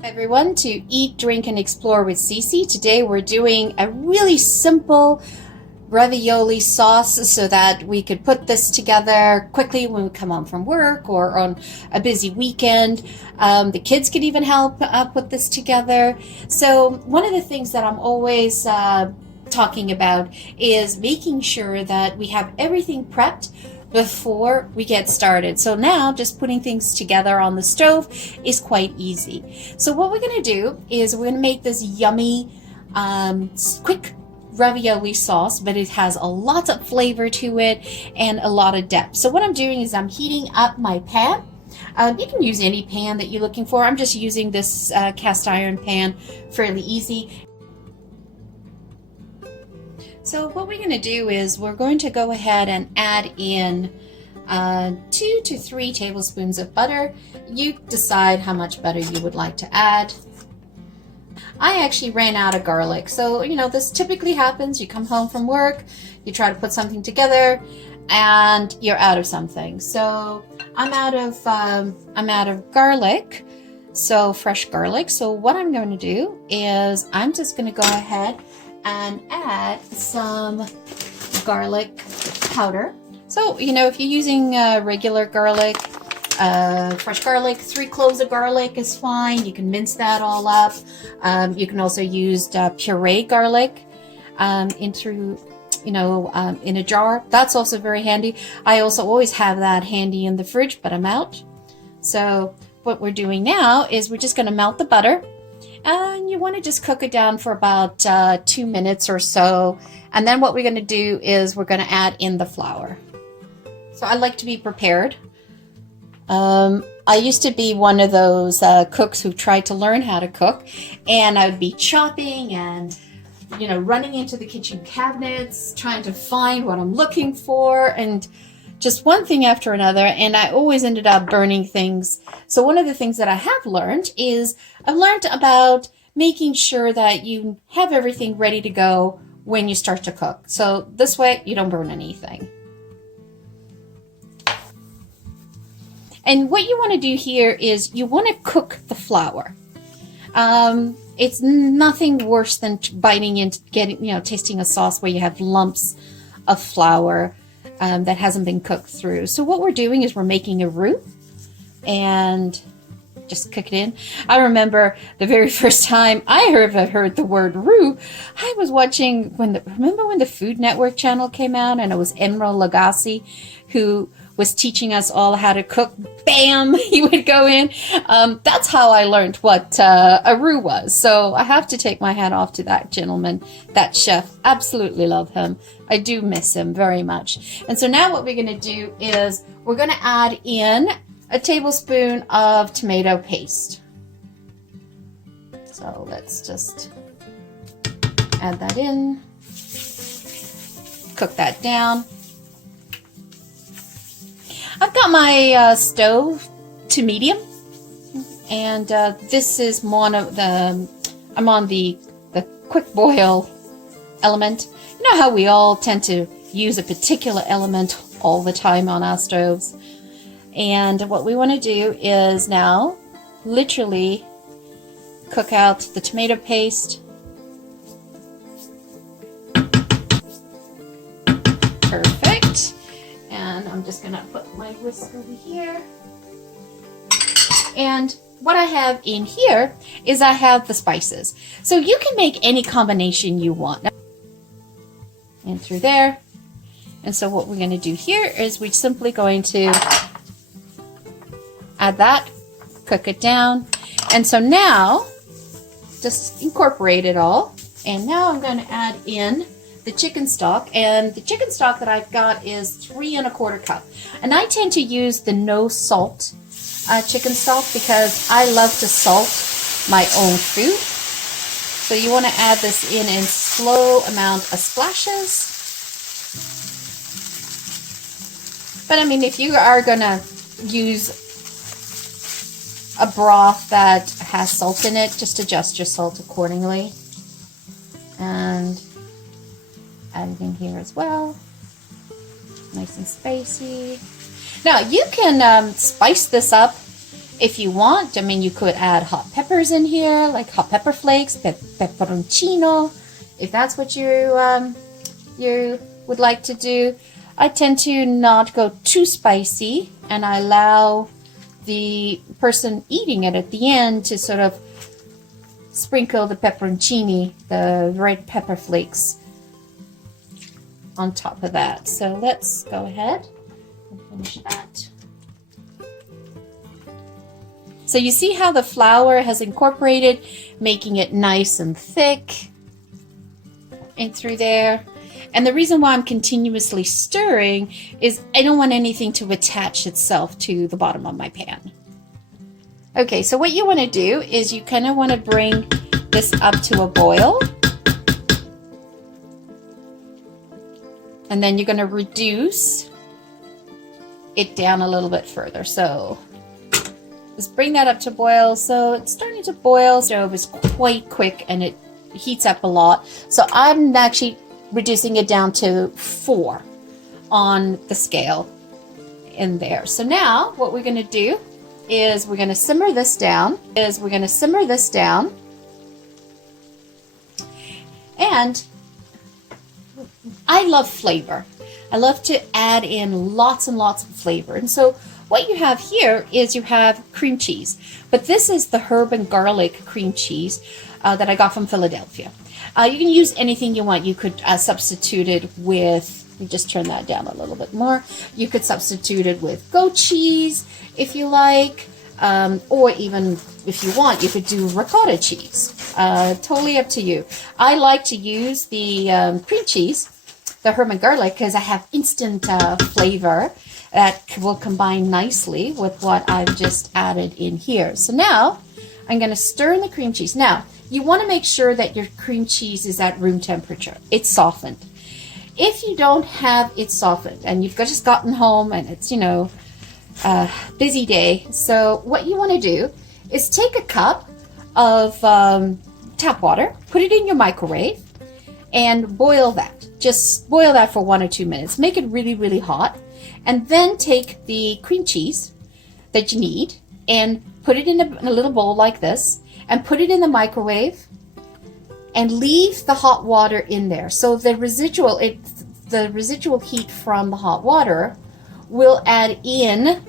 Hi everyone, to Eat, Drink, and Explore with Cece. Today we're doing a really simple ravioli sauce so that we could put this together quickly when we come home from work or on a busy weekend. The kids could even help put this together. So one of the things that I'm always talking about is making sure that we have everything prepped before we get started. So now just putting things together on the stove is quite easy. So what we're going to do is we're going to make this yummy quick ravioli sauce, but it has a lot of flavor to it and a lot of depth. So what I'm doing is I'm heating up my pan. You can use any pan that you're looking for. I'm just using this cast iron pan, fairly easy. So what we're going to do is we're going to go ahead and add in 2 to 3 tablespoons of butter. You decide how much butter you would like to add. I actually ran out of garlic. So, you know, this typically happens. You come home from work, you try to put something together, and you're out of something. So I'm out of garlic, so fresh garlic. So what I'm going to do is I'm just going to go ahead and add some garlic powder. So, you know, if you're using regular garlic, fresh garlic, 3 cloves of garlic is fine. You can mince that all up. You can also use puree garlic in a jar. That's also very handy. I also always have that handy in the fridge, but I'm out. So what we're doing now is we're just going to melt the butter. And you want to just cook it down for about 2 minutes or so. And then what we're going to do is we're going to add in the flour. So I like to be prepared. I used to be one of those cooks who tried to learn how to cook. And I would be chopping and, you know, running into the kitchen cabinets, trying to find what I'm looking for. And just one thing after another, and I always ended up burning things. So one of the things that I have learned is I've learned about making sure that you have everything ready to go when you start to cook. So this way you don't burn anything. And what you want to do here is you want to cook the flour. It's nothing worse than biting into tasting a sauce where you have lumps of flour that hasn't been cooked through. So what we're doing is we're making a roux and just cook it in. I remember the very first time I heard the word roux, I was watching remember when the Food Network channel came out, and it was Emeril Lagasse who was teaching us all how to cook. Bam, he would go in. That's how I learned what a roux was. So I have to take my hat off to that gentleman, that chef. Absolutely love him. I do miss him very much. And so now what we're going to do is we're going to add in a tablespoon of tomato paste. So let's just add that in. Cook that down. I've got my stove to medium, and this is one of I'm on the quick boil element. You know how we all tend to use a particular element all the time on our stoves. And what we want to do is now literally cook out the tomato paste. Perfect. And I'm just going to put my whisk over here. And what I have in here is I have the spices. So you can make any combination you want. And through there. And so what we're going to do here is we're simply going to add that, cook it down. And so now, just incorporate it all. And now I'm going to add in the chicken stock, and the chicken stock that I've got is 3 1/4 cup. And I tend to use the no salt chicken stock because I love to salt my own food. So you want to add this in slow amount of splashes. But I mean, if you are going to use a broth that has salt in it, just adjust your salt accordingly. And add it in here as well. Nice and spicy. Now you can spice this up If you want, I mean, you could add hot peppers in here, like hot pepper flakes, pepperoncino, if that's what you would like to do. I tend to not go too spicy, and I allow the person eating it at the end to sort of sprinkle the pepperoncini, the red pepper flakes, on top of that. So let's go ahead and finish that. So you see how the flour has incorporated, making it nice and thick in through there. And the reason why I'm continuously stirring is I don't want anything to attach itself to the bottom of my pan. Okay, so what you want to do is you kind of want to bring this up to a boil. And then you're going to reduce it down a little bit further. So just bring that up to boil. So it's starting to boil. Stove is quite quick and it heats up a lot. So I'm actually reducing it down to 4 on the scale in there. So now what we're going to do is we're going to simmer this down. And I love flavor. I love to add in lots and lots of flavor. And so what you have here is you have cream cheese. But this is the herb and garlic cream cheese that I got from Philadelphia. You can use anything you want. You could substitute it with, let me just turn that down a little bit more. You could substitute it with goat cheese if you like, or even if you want, you could do ricotta cheese. Totally up to you. I like to use the cream cheese, the herb and garlic, because I have instant flavor that will combine nicely with what I've just added in here. So now I'm going to stir in the cream cheese. Now, you want to make sure that your cream cheese is at room temperature. It's softened. If you don't have it softened and you've just gotten home and it's, you know, a busy day, so what you want to do is take a cup of tap water, put it in your microwave, and boil that. Just boil that for 1 or 2 minutes. Make it really, really hot. And then take the cream cheese that you need and put it in a little bowl like this, and put it in the microwave and leave the hot water in there. So the residual heat from the hot water will add in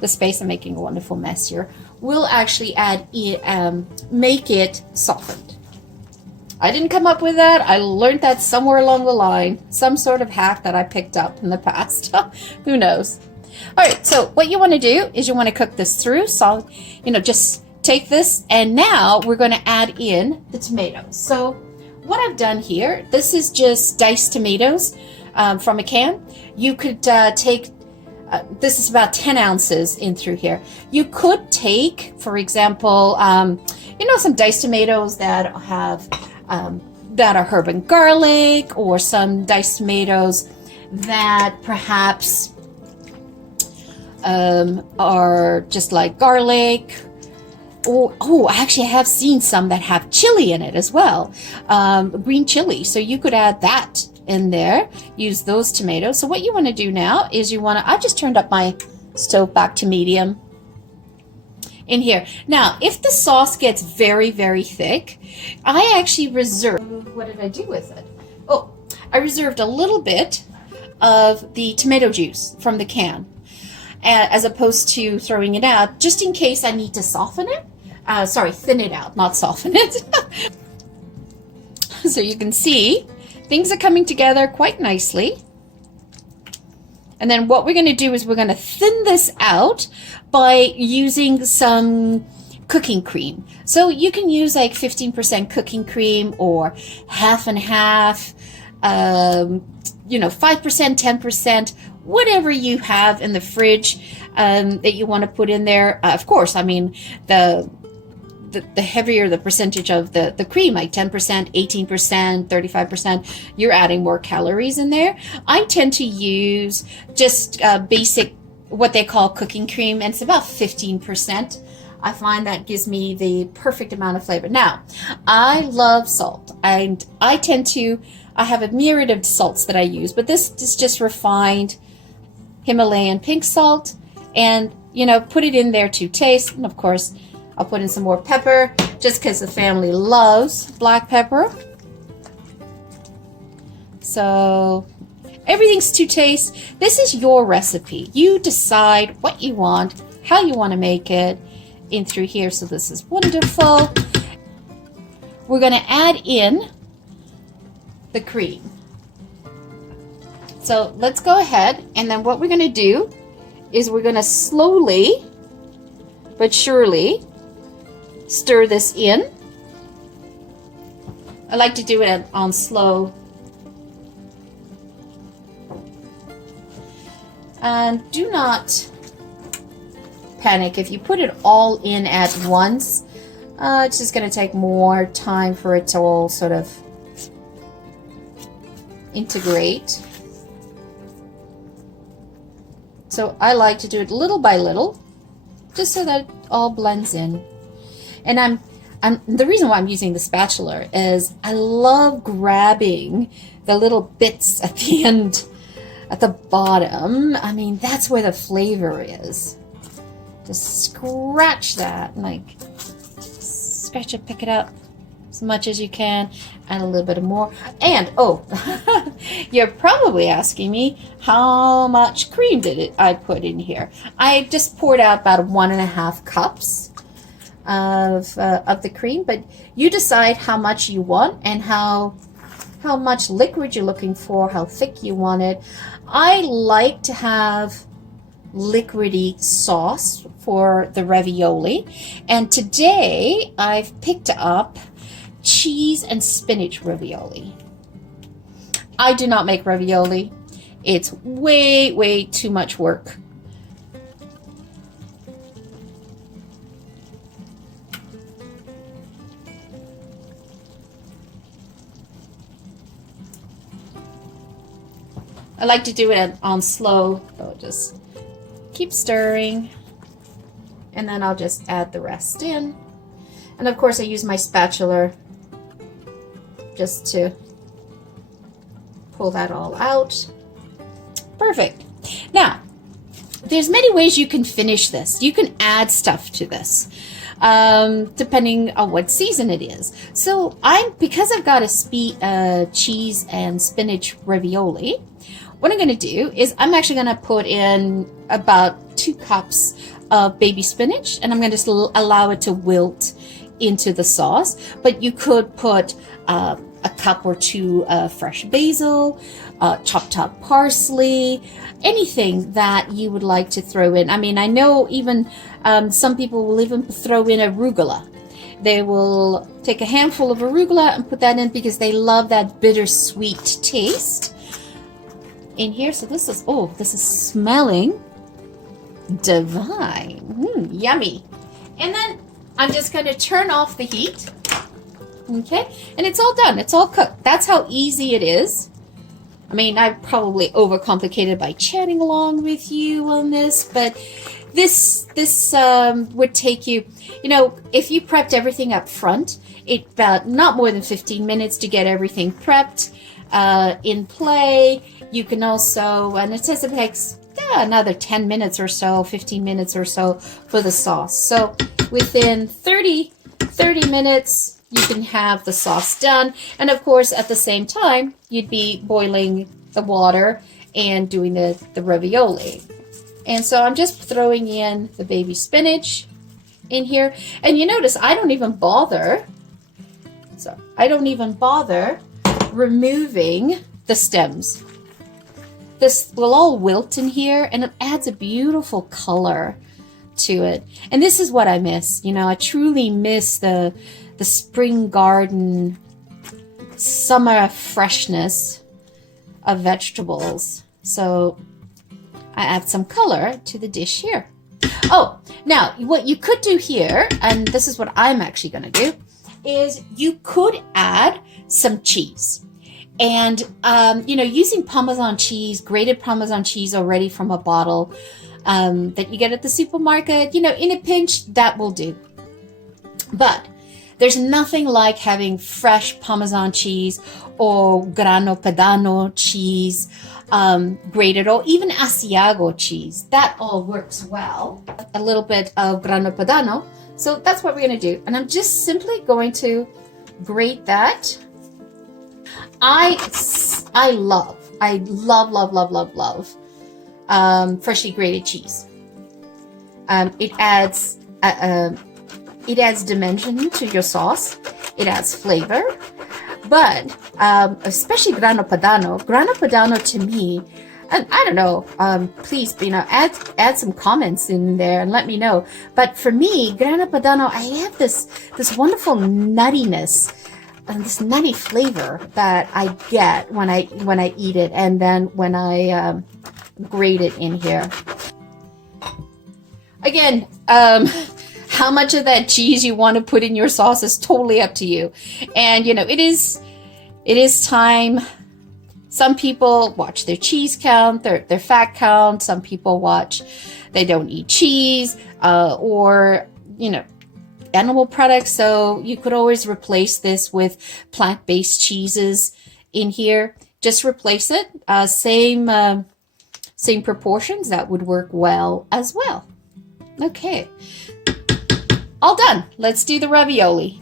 the space. I'm making a wonderful mess here. Will actually add in, make it softened. I didn't come up with that. I learned that somewhere along the line. Some sort of hack that I picked up in the past. Who knows? All right, so what you want to do is you want to cook this through. So, you know, just take this, and now we're going to add in the tomatoes. So what I've done here, this is just diced tomatoes from a can. You could take, this is about 10 ounces in through here. You could take, for example, you know, some diced tomatoes that have, that are herb and garlic, or some diced tomatoes that perhaps are just like garlic. Oh, I actually have seen some that have chili in it as well, green chili. So you could add that in there, use those tomatoes. So what you want to do now is you want to, I just turned up my stove back to medium in here. Now, if the sauce gets very, very thick, I actually reserve, what did I do with it? Oh, I reserved a little bit of the tomato juice from the can, as opposed to throwing it out, just in case I need to soften it. Sorry, thin it out, not soften it. So you can see things are coming together quite nicely. And then what we're going to do is we're going to thin this out by using some cooking cream. So you can use like 15% cooking cream, or half and half, you know, 5%, 10%, whatever you have in the fridge that you want to put in there. Of course, I mean, the heavier the percentage of the cream, like 10%, 18%, 35%, you're adding more calories in there. I tend to use just basic, what they call cooking cream, and it's about 15%. I find that gives me the perfect amount of flavor. Now, I love salt, and I have a myriad of salts that I use, but this is just refined Himalayan pink salt, and you know, put it in there to taste. And of course, I'll put in some more pepper just because the family loves black pepper. So everything's to taste. This is your recipe. You decide what you want, how you want to make it in through here. So this is wonderful. We're going to add in the cream. So let's go ahead, and then what we're going to do is we're going to slowly but surely stir this in. I like to do it on slow. And do not panic if you put it all in at once. It's just going to take more time for it to all sort of integrate. So I like to do it little by little, just so that it all blends in. And the reason why I'm using the spatula is I love grabbing the little bits at the end, at the bottom. I mean, that's where the flavor is. Just scratch that, like scratch it, pick it up as much as you can, add a little bit more. And oh, you're probably asking me how much cream I put in here. I just poured out about 1.5 cups of the cream, but you decide how much you want and how much liquid you're looking for, how thick you want it. I like to have liquidy sauce for the ravioli, and today I've picked up cheese and spinach ravioli. I do not make ravioli. It's way too much work. I like to do it on slow, so just keep stirring, and then I'll just add the rest in. And of course I use my spatula just to pull that all out. Perfect. Now, there's many ways you can finish this. You can add stuff to this, depending on what season it is. So because I've got a cheese and spinach ravioli, what I'm going to do is I'm actually going to put in about 2 cups of baby spinach, and I'm going to just allow it to wilt into the sauce. But you could put a cup or 2 of fresh basil, chopped up parsley, anything that you would like to throw in. I mean, I know even some people will even throw in arugula. They will take a handful of arugula and put that in because they love that bittersweet taste in here. So this is smelling divine. Yummy. And then I'm just going to turn off the heat. Okay, and it's all done. It's all cooked. That's how easy it is. I mean, I probably overcomplicated by chatting along with you on this, but this would take you, if you prepped everything up front, it about not more than 15 minutes to get everything prepped in play. You can also, and it says it takes another 10 minutes or so, 15 minutes or so for the sauce. So within 30 minutes, you can have the sauce done. And of course, at the same time, you'd be boiling the water and doing the ravioli. And so I'm just throwing in the baby spinach in here. And you notice I don't even bother removing the stems. This will all wilt in here, and it adds a beautiful color to it. And this is what I miss. I truly miss the spring garden, summer freshness of vegetables. So I add some color to the dish here. Oh, now what you could do here, and this is what I'm actually going to do, is you could add some cheese. And, using Parmesan cheese, grated Parmesan cheese already from a bottle that you get at the supermarket, in a pinch, that will do. But There's nothing like having fresh Parmesan cheese or grano padano cheese, grated, or even Asiago cheese. That all works well. A little bit of grano padano. So that's what we're going to do. And I'm just simply going to grate that. I love freshly grated cheese. It adds dimension to your sauce. It adds flavor. But especially grano padano to me, and I don't know, please, add some comments in there and let me know. But for me, grano padano, I have this wonderful nuttiness and this nutty flavor that I get when I eat it, and then when I grate it in here. Again, how much of that cheese you want to put in your sauce is totally up to you. And it is time. Some people watch their cheese count, their fat count. Some people watch they don't eat cheese, or animal products. So you could always replace this with plant-based cheeses in here. Just replace it. Same proportions. That would work well as well. Okay. All done. Let's do the ravioli.